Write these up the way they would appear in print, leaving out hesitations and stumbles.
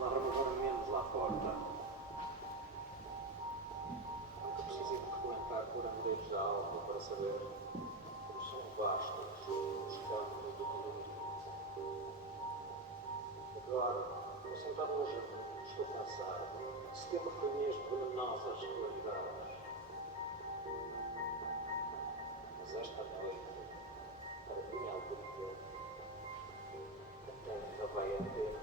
Lá remover lá à porta. Nunca precisei de frequentar curandeiros da alma para saber como são vastos os campos do colorido. Agora, estou sentado no jardim, estou cansado. Setembro foi mês de venenosas claridades. Mas esta noite, para minha alegria, a terra vai arder.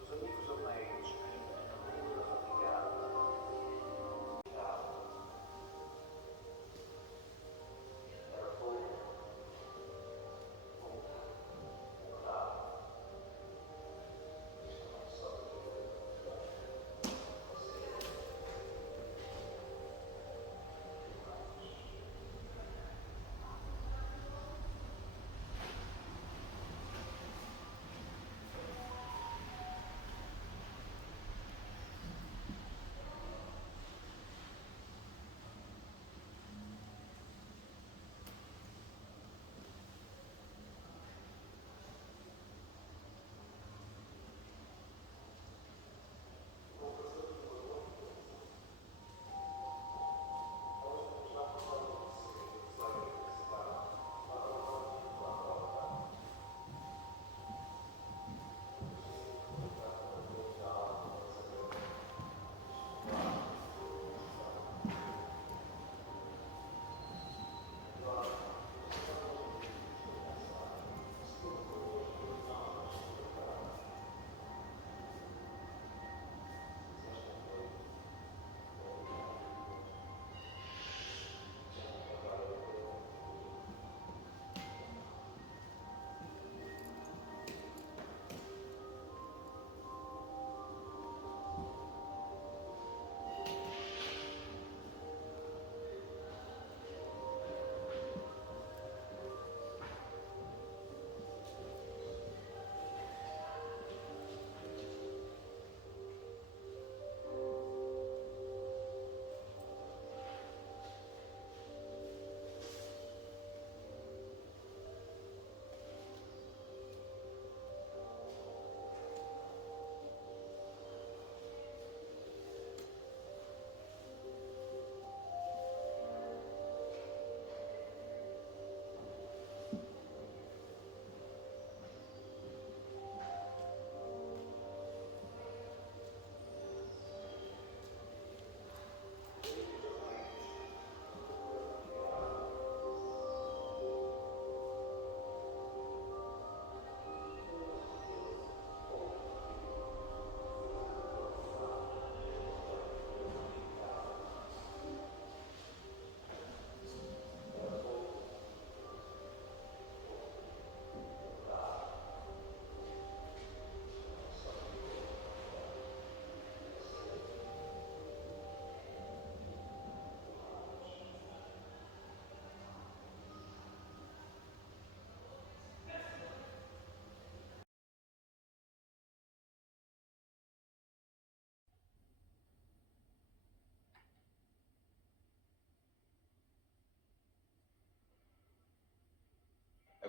Os amigos ameios, ainda fatigados, era pouco,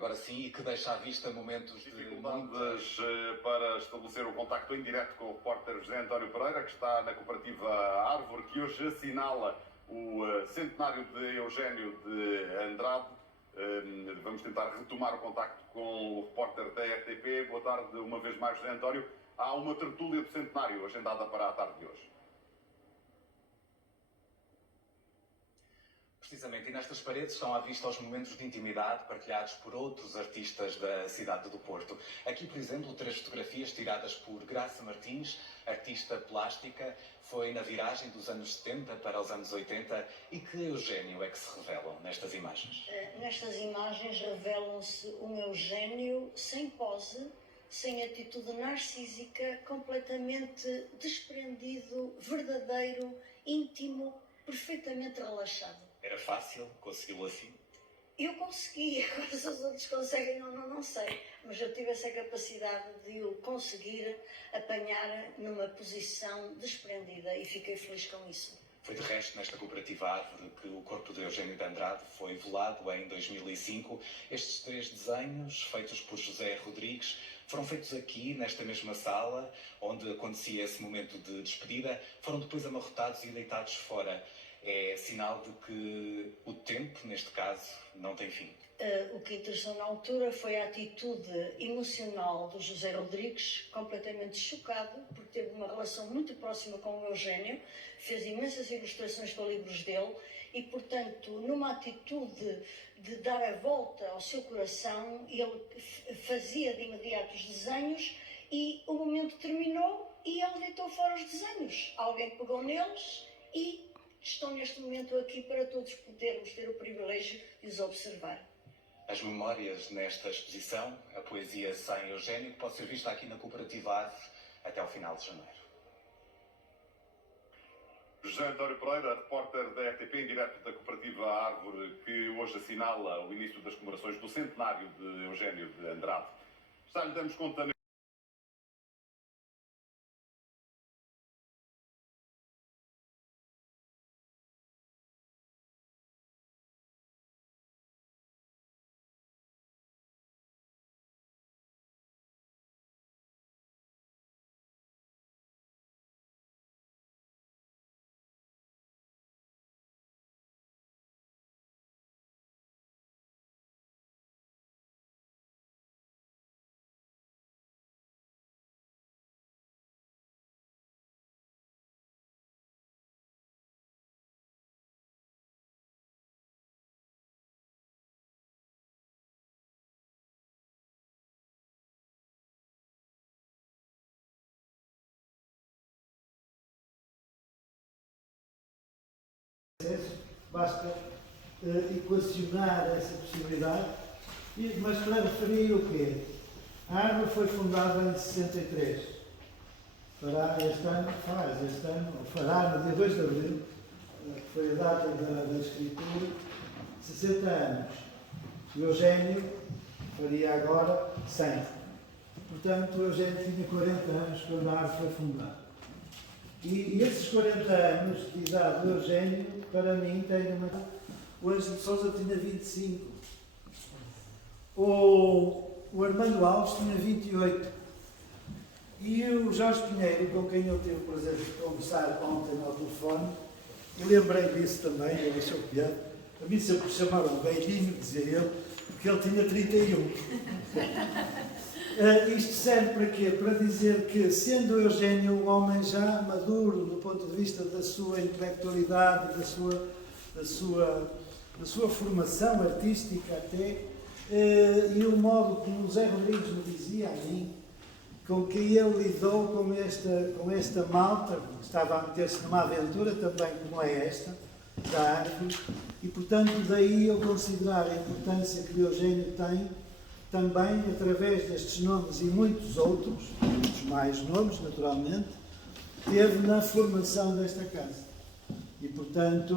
Agora sim, e que deixa à vista momentos de dificuldades para estabelecer o contacto em direto com o repórter José António Pereira, que está na cooperativa Árvore, que hoje assinala o centenário de Eugénio de Andrade. Vamos tentar retomar o contacto com o repórter da RTP. Boa tarde, uma vez mais, José António. Há uma tertúlia do centenário agendada para a tarde de hoje. Precisamente, e nestas paredes estão à vista os momentos de intimidade partilhados por outros artistas da cidade do Porto. Aqui, por exemplo, 3 fotografias tiradas por Graça Martins, artista plástica. Foi na viragem dos anos 70 para os anos 80. E que Eugénio é que se revelam nestas imagens? Nestas imagens revelam-se um Eugénio sem pose, sem atitude narcísica, completamente desprendido, verdadeiro, íntimo, perfeitamente relaxado. Era fácil consegui-lo assim? Eu consegui, agora se os outros conseguem ou não sei, mas eu tive essa capacidade de o conseguir apanhar numa posição desprendida e fiquei feliz com isso. Foi de resto nesta cooperativa Árvore que o corpo de Eugénio de Andrade foi velado em 2005. Estes 3 desenhos, feitos por José Rodrigues, foram feitos aqui, nesta mesma sala, onde acontecia esse momento de despedida, foram depois amarrotados e deitados fora. É sinal de que o tempo, neste caso, não tem fim. O que interessou na altura foi a atitude emocional do José Rodrigues, completamente chocado, porque teve uma relação muito próxima com o Eugénio, fez imensas ilustrações para livros dele e, portanto, numa atitude de dar a volta ao seu coração, ele fazia de imediato os desenhos e o momento terminou e ele deitou fora os desenhos. Alguém pegou neles e estão neste momento aqui para todos podermos ter o privilégio de os observar. As memórias nesta exposição, a poesia sem Eugénio, que pode ser vista aqui na Cooperativa Árvore até ao final de janeiro. José António Pereira, repórter da RTP, em direto da Cooperativa Árvore, que hoje assinala o início das comemorações do centenário de Eugénio de Andrade. Já lhe damos conta basta equacionar essa possibilidade, mas para referir o quê? A Árvore foi fundada em 63. Fará este ano, fará no dia 2 de abril, que foi a data da escritura, 60 anos. O Eugénio faria agora 100. Portanto, o Eugénio tinha 40 anos quando a Árvore foi fundada. E esses 40 anos de idade do Eugénio, para mim, tem uma... O Ângelo de Sousa tinha 25. O Armando Alves tinha 28. E o Jorge Pinheiro, com quem eu tive o prazer de conversar ontem ao telefone, e lembrei disso também, ele achou piada. A mim sempre chamaram velhinho, dizia ele, porque ele tinha 31. Isto serve para quê? Para dizer que, sendo o Eugénio um homem já maduro do ponto de vista da sua intelectualidade, da sua formação artística até, e o modo como o Zé Rodrigues me dizia a mim, com que ele lidou com esta malta, que estava a meter-se numa aventura também como é esta, da Árvore, e portanto daí eu considerar a importância que o Eugénio tem também através destes nomes e muitos outros, muitos mais nomes naturalmente, teve na formação desta casa. E portanto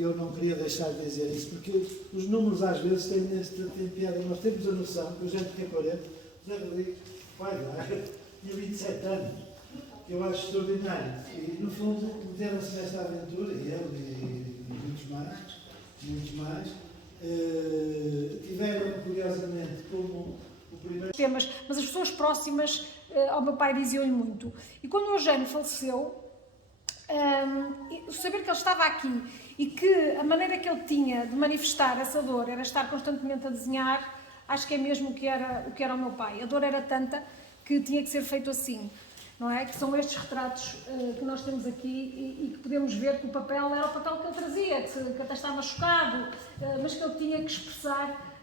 eu não queria deixar de dizer isso, porque os números às vezes têm piada. Nós temos a noção que o gente tem 40, José Rodrigues, vai dar, tinha 27 anos, que eu acho extraordinário. E no fundo meteram-se nesta aventura, e ele e muitos mais, tiveram curiosamente como o primeiro temas, mas as pessoas próximas ao meu pai diziam-lhe muito. E quando o Eugénio faleceu, saber que ele estava aqui e que a maneira que ele tinha de manifestar essa dor era estar constantemente a desenhar, acho que é mesmo o que era o meu pai. A dor era tanta que tinha que ser feito assim. não é? Que são estes retratos que nós temos aqui e que podemos ver que o papel era o papel que ele trazia, que até estava chocado, mas que ele tinha que expressar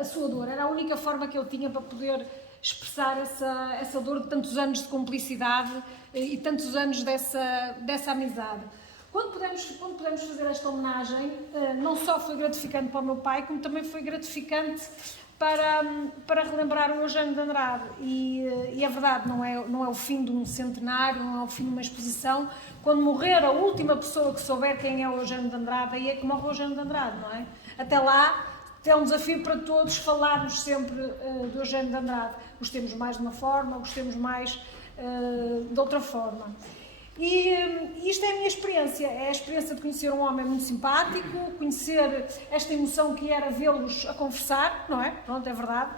a sua dor. Era a única forma que ele tinha para poder expressar essa dor de tantos anos de cumplicidade e tantos anos dessa amizade. Quando pudemos fazer esta homenagem, não só foi gratificante para o meu pai, como também foi gratificante para relembrar o Eugênio de Andrade. E é verdade, não é o fim de um centenário, não é o fim de uma exposição. Quando morrer a última pessoa que souber quem é o Eugênio de Andrade, aí é que morre o Eugênio de Andrade, não é? Até lá, é um desafio para todos falarmos sempre do Eugênio de Andrade. Gostemos mais de uma forma, gostemos mais de outra forma. E isto é a minha experiência, é a experiência de conhecer um homem muito simpático, conhecer esta emoção que era vê-los a conversar, não é? Pronto, é verdade.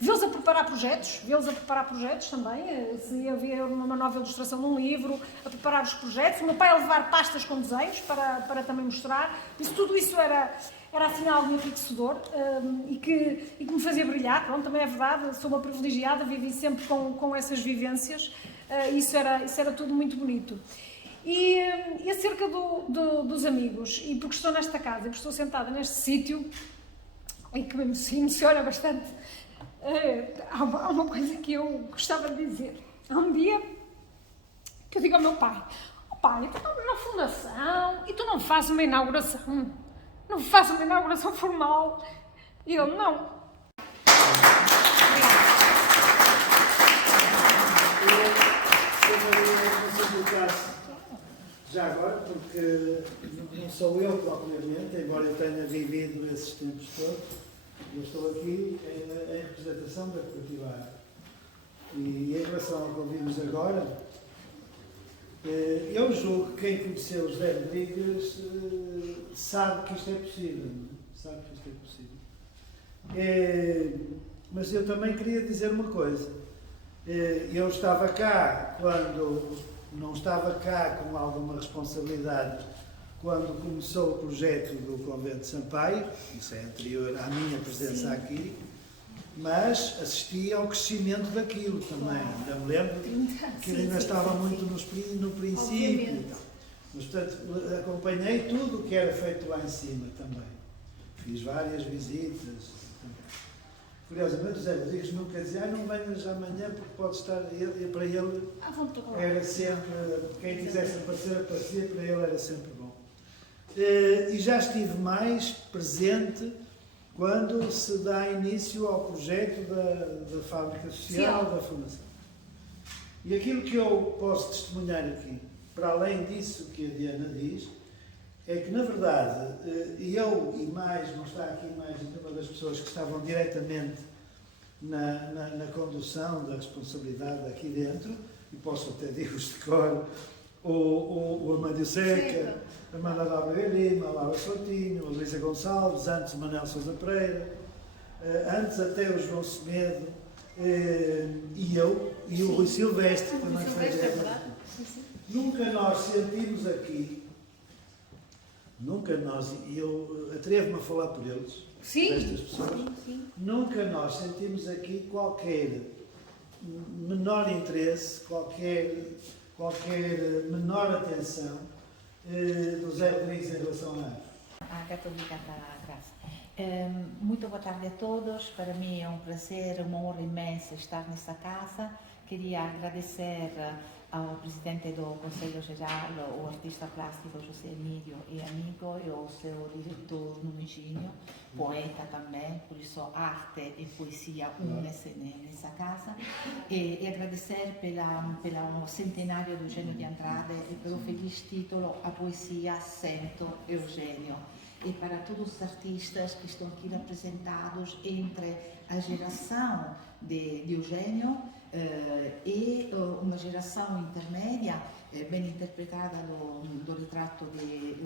Vê-los a preparar projetos também, se havia uma nova ilustração de um livro, a preparar os projetos, o meu pai a levar pastas com desenhos para também mostrar, tudo isso era assim algo enriquecedor e que me fazia brilhar. Pronto, também é verdade, sou uma privilegiada, vivi sempre com essas vivências. Isso era tudo muito bonito. E acerca dos amigos, e porque estou nesta casa, porque estou sentada neste sítio, e que me emociona bastante, há uma coisa que eu gostava de dizer. Há um dia que eu digo ao meu pai: pai, tu estás na fundação e tu não fazes uma inauguração? Não fazes uma inauguração formal? E ele: não. Já agora, porque não sou eu propriamente, embora eu tenha vivido esses tempos todos, eu estou aqui em representação da Cooperativa Arvor. E em relação ao que ouvimos agora, eu julgo que quem conheceu José Rodrigues sabe que isto é possível. Sabe que isto é possível. Mas eu também queria dizer uma coisa. Eu estava cá quando... Não estava cá com alguma responsabilidade quando começou o projeto do Convento de Sampaio, isso é anterior à minha presença aqui, mas assisti ao crescimento daquilo também. Ainda me lembro que ele ainda estava muito no princípio. Mas, portanto, acompanhei tudo o que era feito lá em cima também. Fiz várias visitas. Curiosamente, o José Rodrigues nunca dizia: não venhas amanhã porque pode estar. Para ele era sempre, quem quisesse aparecer, aparecia, para ele era sempre bom. E já estive mais presente quando se dá início ao projeto da fábrica social, da fundação. E aquilo que eu posso testemunhar aqui, para além disso que a Diana diz, é que, na verdade, eu e mais, não está aqui mais nenhuma das pessoas que estavam diretamente na condução da responsabilidade aqui dentro, e posso até dizer-vos de cor, o Amádio Seca, a Amanda Dalbeira Lima, a Laura Soutinho, a Luísa Gonçalves, antes o Manuel Sousa Pereira, antes até o João Semedo, e eu, e o Rui Silvestre, também foi direto. Nunca nós sentimos aqui. Nunca nós, e eu atrevo-me a falar por eles, estas pessoas, nunca nós sentimos aqui qualquer menor interesse, qualquer menor atenção do José Rodrigues em relação à arte. A Católica da Graça. Muito boa tarde a todos, para mim é um prazer, uma honra imensa estar nesta casa. Queria agradecer ao presidente do Conselho Geral, o artista plástico José Emílio e amigo, e ao seu diretor Nuno Ginho, poeta também, por isso arte e poesia unem-se nessa casa, e agradecer pelo centenário do Eugênio de Andrade e pelo feliz título A Poesia Sento Eugênio. E para todos os artistas que estão aqui representados entre a geração de Eugênio e uma geração intermédia, bem interpretada do retrato de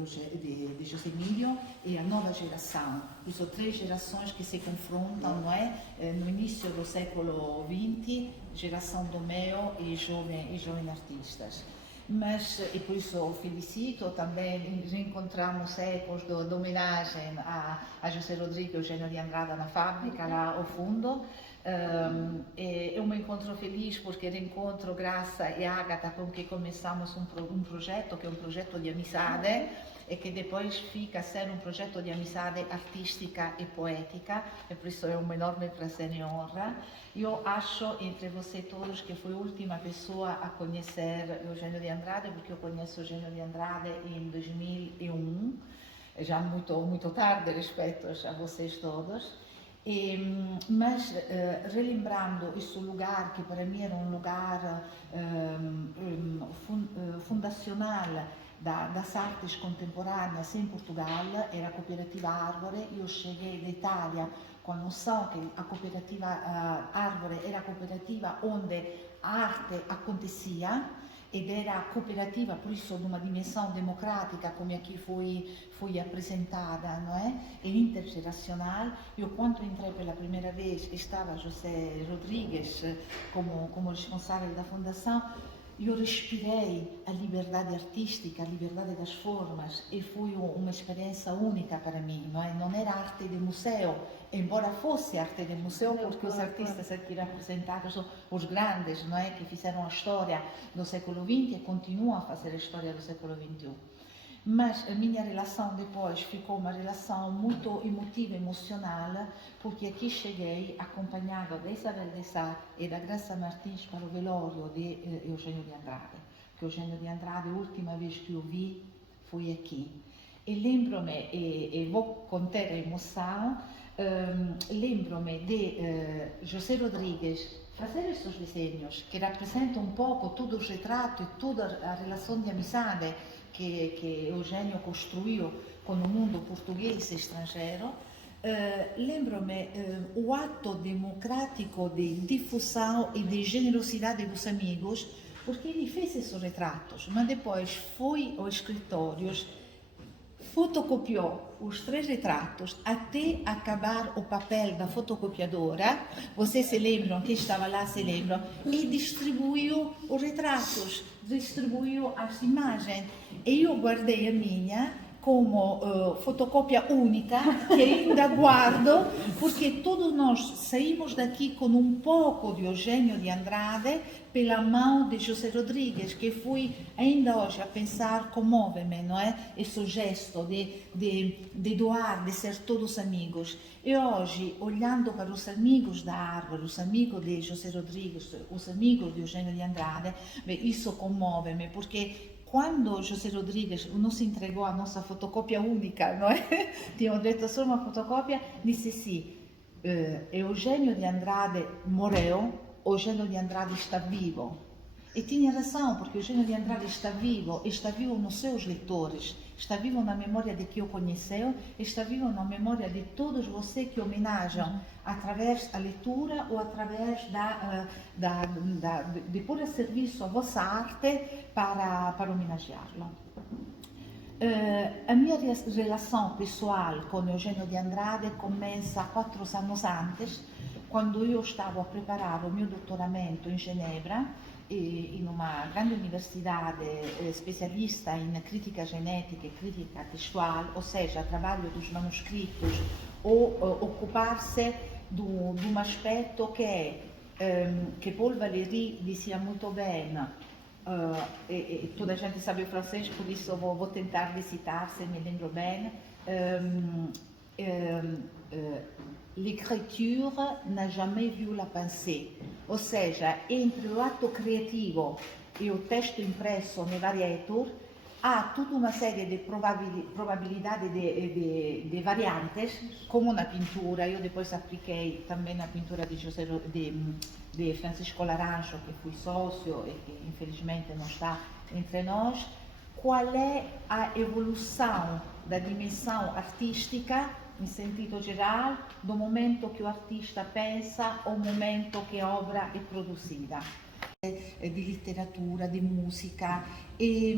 José Emílio, e a nova geração. São três gerações que se confrontam, não é? No início do século XX, geração do meio e jovem artistas. Mas, e por isso o felicito, também reencontramos ecos da homenagem a José Rodrigues e Eugênio de Andrade na fábrica, lá ao fundo. É um encontro feliz porque reencontro Graça e Ágata com que começamos um projeto que é um projeto de amizade e que depois fica a ser um projeto de amizade artística e poética, e por isso é um enorme prazer e honra. Eu acho, entre vocês todos, que fui a última pessoa a conhecer Eugênio de Andrade, porque eu conheço Eugênio de Andrade em 2001, já muito tarde respeito a vocês todos. Mas relembrando esse lugar que para mim era um lugar fundacional das artes contemporâneas em Portugal, era a Cooperativa Árvore. Eu cheguei da Itália com a noção que a Cooperativa Árvore era a cooperativa onde a arte acontecia, ed era cooperativa, por isso de uma dimensão democrática, como aqui foi apresentada, não é? E intergeracional. Eu, quando entrei pela primeira vez, estava José Rodrigues como responsável da fundação. Eu respirei a liberdade artística, a liberdade das formas, e foi uma experiência única para mim, não é? Não era arte de museu, embora fosse arte de museu, porque os artistas aqui representados são os grandes, não é? Que fizeram a história do século XX e continuam a fazer a história do século XXI. Mas a minha relação depois ficou uma relação muito emotiva, emocional, porque aqui cheguei acompanhada da Isabel de Sá e da Graça Martins para o velório de Eugênio de Andrade. Que Eugênio de Andrade, a última vez que eu vi, foi aqui. E lembro-me, e vou contar a emoção, lembro-me de José Rodrigues fazer esses desenhos que representam um pouco todo o retrato e toda a relação de amizade que Eugênio construiu com o mundo português e estrangeiro. Lembro-me o ato democrático de difusão e de generosidade dos amigos, porque ele fez esses retratos, mas depois foi aos escritórios, fotocopiou os 3 retratos até acabar o papel da fotocopiadora. Vocês se lembram, quem estava lá se lembram, e distribuiu os retratos, distribuiu as imagens. E eu guardei a minha como fotocópia única, que ainda guardo, porque todos nós saímos daqui com um pouco de Eugênio de Andrade pela mão de José Rodrigues, que fui ainda hoje a pensar, comove-me, não é? Esse gesto de doar, de ser todos amigos. E hoje, olhando para os amigos da Árvore, os amigos de José Rodrigues, os amigos de Eugênio de Andrade, isso comove-me, porque quando José Rodrigues nos entregou a nossa fotocópia única, não é? Tinha detto só uma fotocópia, disse sim, Eugênio de Andrade morreu, Eugênio de Andrade está vivo. E tinha razão, porque Eugênio de Andrade está vivo nos seus leitores, está vivo na memória de quem o conheceu, está vivo na memória de todos vocês que homenagem através da leitura ou através de pôr a serviço a vossa arte para homenageá-lo. A minha relação pessoal com Eugênio de Andrade começa 4 anos antes, quando eu estava a preparar o meu doutoramento em Genebra, in una grande universidade specialista in critica genetica e critica textual, ou seja, trabalho dos manuscritos, ou ocupar-se de um aspecto que Paul Valéry dizia muito bem, e toda a gente sabe o francês, por isso vou tentar de citar, se me lembro bem. L'écriture n'a jamais vu la pensée, ou seja, entre o ato criativo e o texto impresso nei varietur há tutta una serie di probabilidade de variantes, como na pintura. Eu depois apliquei também na pintura de Francisco Laranjo, que fui sócio e que infelizmente não está entre nós. Qual é a evolução da dimensão artística, em sentido geral, do momento que o artista pensa ao momento que a obra è produzida. Di letteratura, di musica, e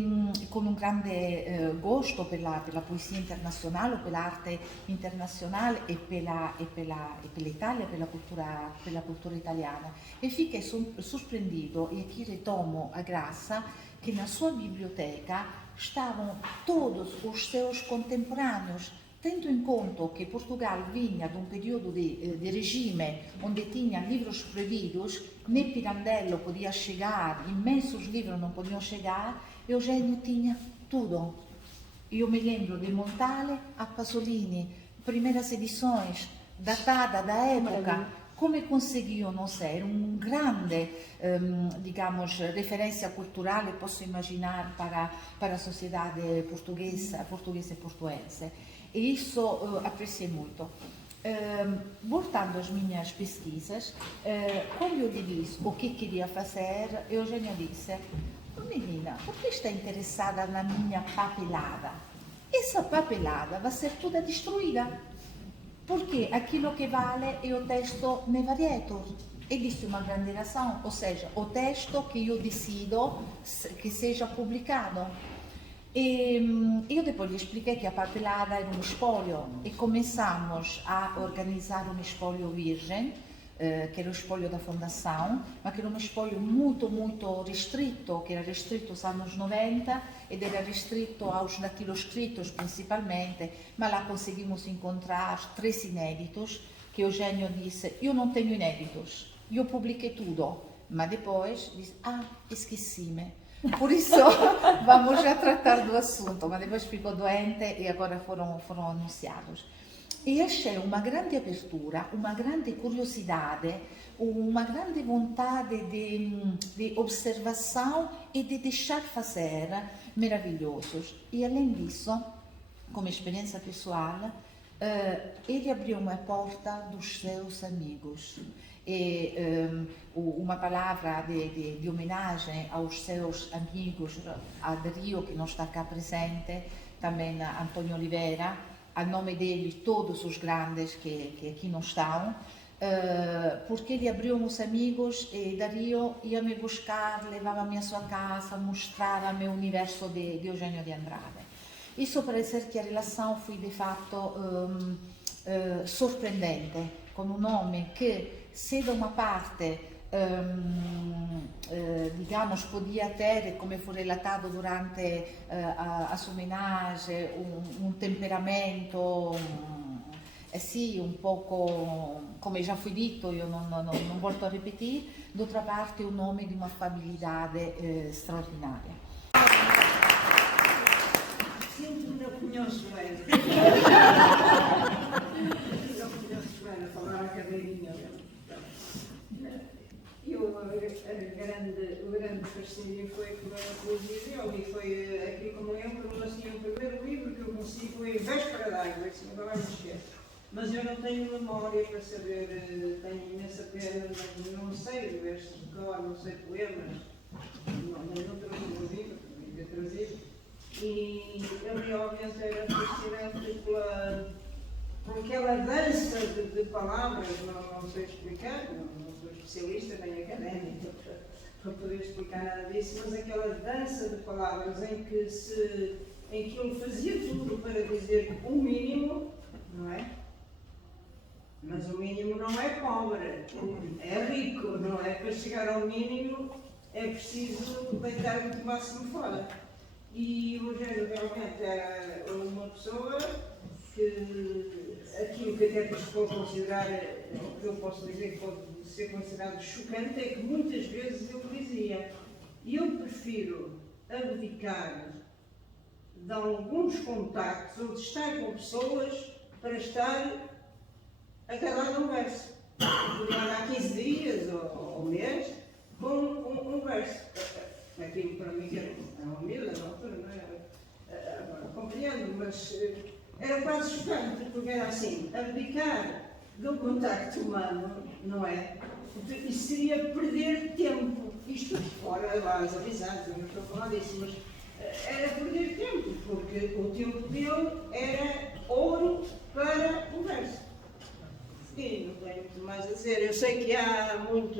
con un grande gusto per la poesia internazionale, per l'arte internazionale e per l'Italia, per la cultura italiana. E fiquei sorprendido, e aqui retomo a Graça, que na sua biblioteca estavam todos os seus contemporâneos, tendo em conta que Portugal vinha de um período de regime onde tinha livros proibidos, nem Pirandello podia chegar, imensos livros não podiam chegar, Eugênio tinha tudo. Eu me lembro de Montale a Pasolini, primeiras edições, datada da época, como conseguiu, não sei, era um grande, digamos, referência cultural, posso imaginar, para a sociedade portuguesa e portuense. E isso apreciei muito. Voltando às minhas pesquisas, quando eu disse o que queria fazer, Eugênio disse: menina, por que está interessada na minha papelada? Essa papelada vai ser toda destruída, porque aquilo que vale é o texto ne varietur. E disse uma grande razão, ou seja, o texto que eu decido que seja publicado. E eu depois lhe expliquei que a papelada era um espólio e começamos a organizar um espólio virgem, que era o espólio da fundação, mas que era um espólio muito, muito restrito, que era restrito aos anos 90 ed era restrito aos datiloscritos principalmente, mas lá conseguimos encontrar 3 inéditos, que Eugênio disse: eu não tenho inéditos, eu publiquei tudo, mas depois disse: esqueci-me. Por isso vamos já tratar do assunto, mas depois ficou doente e agora foram anunciados. E achei uma grande abertura, uma grande curiosidade, uma grande vontade de observação e de deixar fazer maravilhosos. E além disso, como experiência pessoal, ele abriu uma porta dos seus amigos. E uma palavra de homenagem aos seus amigos, a Dario, que não está cá presente, também a António Oliveira, a nome dele, todos os grandes que aqui não estão, porque ele abriu uns amigos e Dario ia me buscar, levava-me à sua casa, mostrava-me o universo de Eugênio de Andrade. Isso para dizer que a relação foi de fatto sorprendente, com um homem que, se da uma parte, digamos, podia ter, come fu relatato durante as homenagens, un temperamento, sì, un poco, come già fu detto, io non volto a ripetere, d'altra parte un uomo di un'affabilità straordinaria. Sinto-me na Cunhão Joana. Na Cunhão Joana, falar a cadeirinha dela. E o grande fascínio foi pela poesia dele, e foi aqui, como lembro, assim, o primeiro livro que eu conheci foi Véspera d'Água, assim, agora vai mexer. Mas eu não tenho memória para saber, tenho imensa pena, não sei versos de cor, não sei poemas, não trazi o livro, devia trazer. E ele realmente era fascinante por aquela dança de palavras, não sei explicar, não sou especialista nem académica para poder explicar nada disso, mas aquela dança de palavras em que ele fazia tudo para dizer o mínimo, não é? Mas o mínimo não é pobre, é rico, não é? Para chegar ao mínimo é preciso deitar muito máximo fora. E o Eugênio realmente era uma pessoa que aquilo que até se pode considerar, o que eu posso dizer que pode ser considerado chocante, é que muitas vezes ele dizia: eu prefiro abdicar de alguns contactos ou de estar com pessoas para estar agarrado a um verso. Podia andar 15 dias ou mês com um verso. Aquilo para mim era uma humilha na altura, não é? Compreendo, mas era quase chocante, porque era assim, abdicar do contacto humano, não é? Isso seria perder tempo. Isto fora lá as amizades, eu não estou a falar disso, mas era perder tempo, porque o tempo dele era ouro para o verso. E não tenho muito mais a dizer. Eu sei que há muito,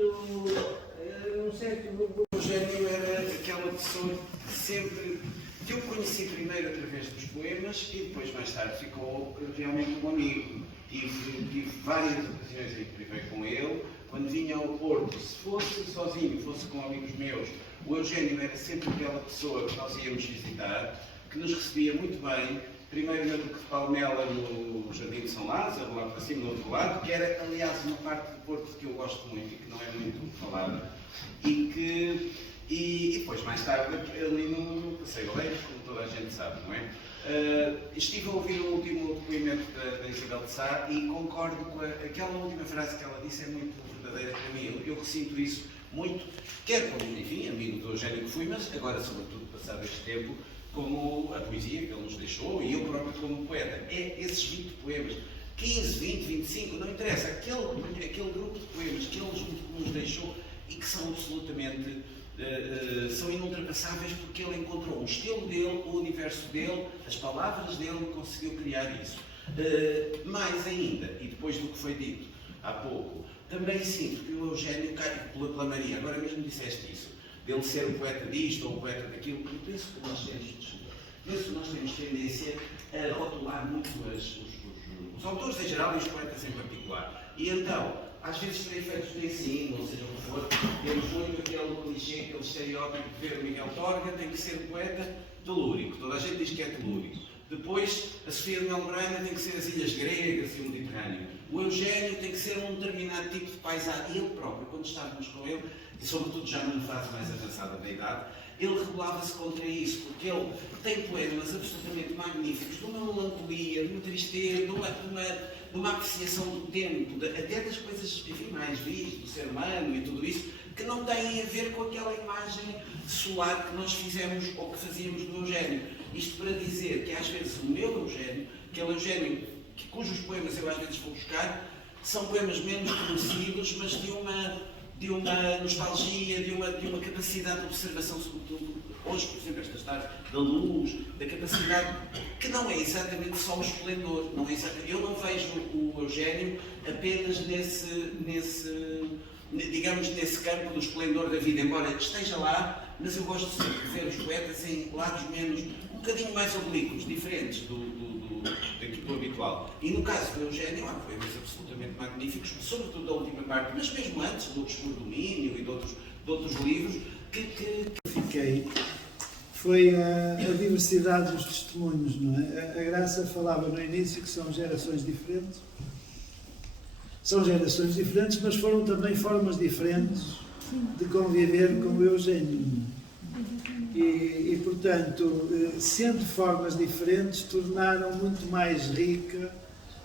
um certo grupo. O Eugênio era aquela pessoa que sempre, que eu conheci primeiro através dos poemas e depois mais tarde ficou realmente um amigo. Tive várias ocasiões em que privei com ele, quando vinha ao Porto, se fosse sozinho, fosse com amigos meus, o Eugênio era sempre aquela pessoa que nós íamos visitar, que nos recebia muito bem, primeiro na Duque de Palmela, no Jardim de São Lázaro, lá para cima, no outro lado, que era, aliás, uma parte do Porto que eu gosto muito e que não é muito falada, e depois, mais tarde, ali no Passeio Alegre, como toda a gente sabe, não é? Estive a ouvir o último depoimento da Isabel de Sá e concordo com aquela última frase que ela disse, é muito verdadeira para mim. Eu sinto isso muito, quer como, enfim, amigo do Eugénio que fui, mas agora, sobretudo, passado este tempo, como a poesia que ele nos deixou e eu próprio como poeta. É esses 20 poemas, 15, 20, 25, não interessa, aquele grupo de poemas que ele nos deixou e que são absolutamente, são inultrapassáveis porque ele encontrou o estilo dele, o universo dele, as palavras dele e conseguiu criar isso. Mais ainda, e depois do que foi dito há pouco, também sinto que o Eugénio cai pela Maria, agora mesmo disseste isso, dele ser o poeta disto ou o poeta daquilo, eu penso que nós temos tendência a rotular muito os autores em geral e os poetas em particular. E então, às vezes para efeitos de ensino, ou seja o que for, temos muito aquele clichê, aquele estereótipo de ver o Miguel Torga tem que ser poeta telúrico, toda a gente diz que é telúrico. Depois, a Sofia de Melbrenha tem que ser as Ilhas Gregas e o Mediterrâneo. O Eugénio tem que ser um determinado tipo de paisagem. E ele próprio, quando estávamos com ele, e sobretudo já numa fase mais avançada da idade, ele rebelava-se contra isso, porque ele tem poemas absolutamente magníficos, de uma melancolia, de uma tristeza, de uma apreciação do tempo, até das coisas, enfim, mais vis, do ser humano e tudo isso, que não têm a ver com aquela imagem solar que nós fizemos ou que fazíamos do Eugénio. Isto para dizer que às vezes o meu Eugénio, aquele Eugénio cujos poemas eu às vezes vou buscar, são poemas menos conhecidos, mas de uma nostalgia, de uma capacidade de observação, sobretudo hoje, por exemplo, estas tardes, da luz, da capacidade, que não é exatamente só o esplendor. Não é exatamente, eu não vejo o Eugénio apenas digamos, nesse campo do esplendor da vida, embora esteja lá, mas eu gosto sempre de ver os poetas em lados menos, um bocadinho mais oblíquos, diferentes do habitual. E no caso do Eugénio, há poemas absolutamente magníficos, sobretudo da última parte, mas mesmo antes, do Luz por Domínio e de outros livros, que fiquei foi a diversidade dos testemunhos, não é? A Graça falava no início que são gerações diferentes. São gerações diferentes, mas foram também formas diferentes de conviver com o Eugénio. E portanto, sendo formas diferentes, tornaram muito mais rica,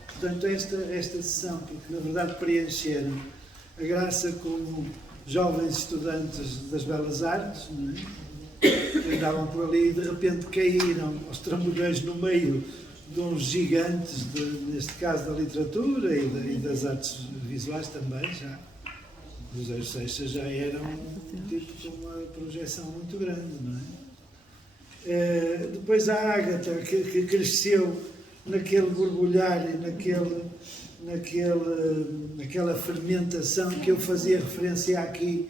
portanto, esta sessão, porque na verdade preencheram a Graça como jovens estudantes das Belas Artes, não é? Que andavam por ali e de repente caíram aos trambolhões no meio de uns gigantes, neste caso da literatura e das artes visuais também, já. O José Seixas já era um tipo com uma projeção muito grande, não é? Depois a Ágata, que cresceu naquele borbulhar e naquela fermentação que eu fazia referência aqui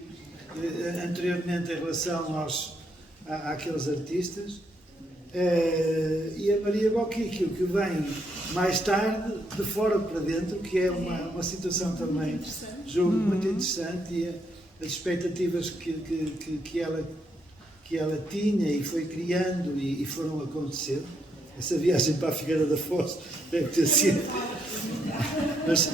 anteriormente em relação àqueles artistas. E a Maria Boquiquio, que vem mais tarde, de fora para dentro, que é uma situação também, julgo, muito interessante, e as expectativas que ela tinha e foi criando e foram acontecendo. Essa viagem para a Figueira da Foz deve ter sido... Mas